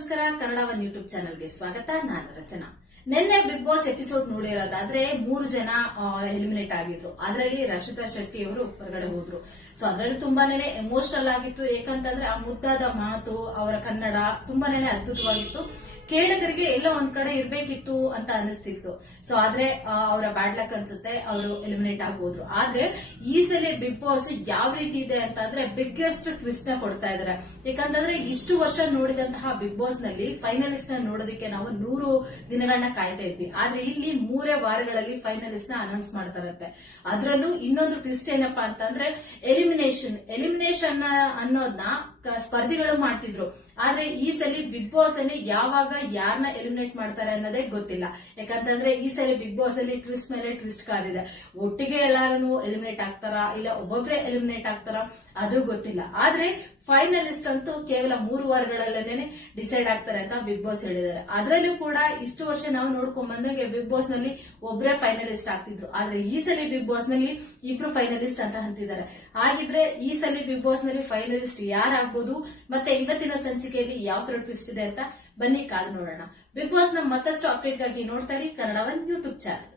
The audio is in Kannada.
ನಮಸ್ಕಾರ ಕನ್ನಡ ಒನ್ ಯೂಟ್ಯೂಬ್ ಚಾನಲ್ಗೆ ಸ್ವಾಗತ ನಾನು ರಚನಾ. ನಿನ್ನೆ ಬಿಗ್ ಬಾಸ್ ಎಪಿಸೋಡ್ ನೋಡಿರೋದಾದ್ರೆ ಮೂರು ಜನ ಎಲಿಮಿನೇಟ್ ಆಗಿದ್ರು. ಅದರಲ್ಲಿ ರಕ್ಷಿತಾ ಶೆಟ್ಟಿ ಅವರು ಹೊರಗಡೆ ಹೋದ್ರು. ಸೊ ಅದರಲ್ಲಿ ತುಂಬಾನೇ ಎಮೋಷನಲ್ ಆಗಿತ್ತು. ಯಾಕಂತಂದ್ರೆ ಆ ಮುದ್ದಾದ ಮಾತು, ಅವರ ಕನ್ನಡ ತುಂಬಾನೇ ಅದ್ಭುತವಾಗಿತ್ತು. ಕೇಳಗರಿಗೆ ಎಲ್ಲ ಒಂದ್ ಕಡೆ ಇರ್ಬೇಕಿತ್ತು ಅಂತ ಅನಿಸ್ತಿತ್ತು. ಸೊ ಆದ್ರೆ ಅವರ ಬ್ಯಾಡ್ ಲಕ್ ಅನ್ಸುತ್ತೆ. ಅವರು ಎಲಿಮಿನೇಟ್ ಆಗೋದ್ರು ಆದ್ರೆ, ಈ ಸಲ ಬಿಗ್ ಬಾಸ್ ಯಾವ ರೀತಿ ಇದೆ ಅಂತಂದ್ರೆ ಬಿಗ್ಗೆಸ್ಟ್ ಟ್ವಿಸ್ಟ್ನ ಕೊಡ್ತಾ ಇದಾರೆ. ಯಾಕಂತಂದ್ರೆ ಇಷ್ಟು ವರ್ಷ ನೋಡಿದಂತಹ ಬಿಗ್ ಬಾಸ್ನಲ್ಲಿ ಫೈನಲಿಸ್ಟ್ನ ನೋಡೋದಕ್ಕೆ ನಾವು ನೂರು ದಿನಗಳನ್ನ ಕಾಯ್ತಾ ಇದ್ವಿ. ಆದ್ರೆ ಇಲ್ಲಿ ಮೂರೇ ವಾರಗಳಲ್ಲಿ ಫೈನಲಿಸ್ಟ್ನ ಅನೌನ್ಸ್ ಮಾಡ್ತಾರಂತೆ. ಅದ್ರಲ್ಲೂ ಇನ್ನೊಂದು ಟ್ವಿಸ್ಟ್ ಏನಪ್ಪಾ ಅಂತಂದ್ರೆ ಎಲಿಮಿನೇಷನ್ ಎಲಿಮಿನೇಷನ್ ಅನ್ನೋದನ್ನ ಸ್ಪರ್ಧಿಗಳು ಮಾಡ್ತಿದ್ರು. ಆದ್ರೆ ಈ ಸಲ ಬಿಗ್ ಬಾಸ್ ಅಲ್ಲಿ ಯಾವಾಗ ಯಾರನ್ನ ಎಲಿಮಿನೇಟ್ ಮಾಡ್ತಾರೆ ಅನ್ನೋದೇ ಗೊತ್ತಿಲ್ಲ. ಯಾಕಂತಂದ್ರೆ ಈ ಸಲ ಬಿಗ್ ಬಾಸ್ ಅಲ್ಲಿ ಟ್ವಿಸ್ಟ್ ಮೇಲೆ ಟ್ವಿಸ್ಟ್ ಕಾದಿದೆ. ಒಟ್ಟಿಗೆ ಎಲ್ಲಾರು ಎಲಿಮಿನೇಟ್ ಆಗ್ತಾರಾ? ಇಲ್ಲ ಒಬ್ಬೊಬ್ರೆ ಎಲಿಮಿನೇಟ್ ಆಗ್ತಾರಾ? ಅದು ಗೊತ್ತಿಲ್ಲ. ಆದ್ರೆ ಫೈನಲಿಸ್ಟ್ ಅಂತೂ ಕೇವಲ ಮೂರು ವಾರಗಳಲ್ಲೇನೆ ಡಿಸೈಡ್ ಆಗ್ತಾರೆ ಅಂತ ಬಿಗ್ ಬಾಸ್ ಹೇಳಿದ್ದಾರೆ. ಅದರಲ್ಲೂ ಕೂಡ ಇಷ್ಟು ವರ್ಷ ನಾವು ನೋಡ್ಕೊಂಡ್ ಬಂದಾಗ ಬಿಗ್ ಬಾಸ್ನಲ್ಲಿ ಒಬ್ಬರೇ ಫೈನಲಿಸ್ಟ್ ಆಗ್ತಿದ್ರು. ಆದ್ರೆ ಈ ಸಲ ಬಿಗ್ ಬಾಸ್ನಲ್ಲಿ ಇಬ್ರು ಫೈನಲಿಸ್ಟ್ ಅಂತ ಅಂತಿದ್ದಾರೆ. ಹಾಗಿದ್ರೆ ಈ ಸಲ ಬಿಗ್ ಬಾಸ್ನಲ್ಲಿ ಫೈನಲಿಸ್ಟ್ ಯಾರಾಗ್ಬೋದು ಮತ್ತೆ ಇವತ್ತಿನ ಸಂಚಿಕೆಯಲ್ಲಿ ಯಾವ ತರ ಟ್ವಿಸ್ಟ್ ಇದೆ ಅಂತ ಬನ್ನಿ ಕಾದು ನೋಡೋಣ. ಬಿಗ್ ಬಾಸ್ನ ಮತ್ತಷ್ಟು ಅಪ್ಡೇಟ್ಗಾಗಿ ನೋಡ್ತಾ ಇರಿ. Kannada one YouTube channel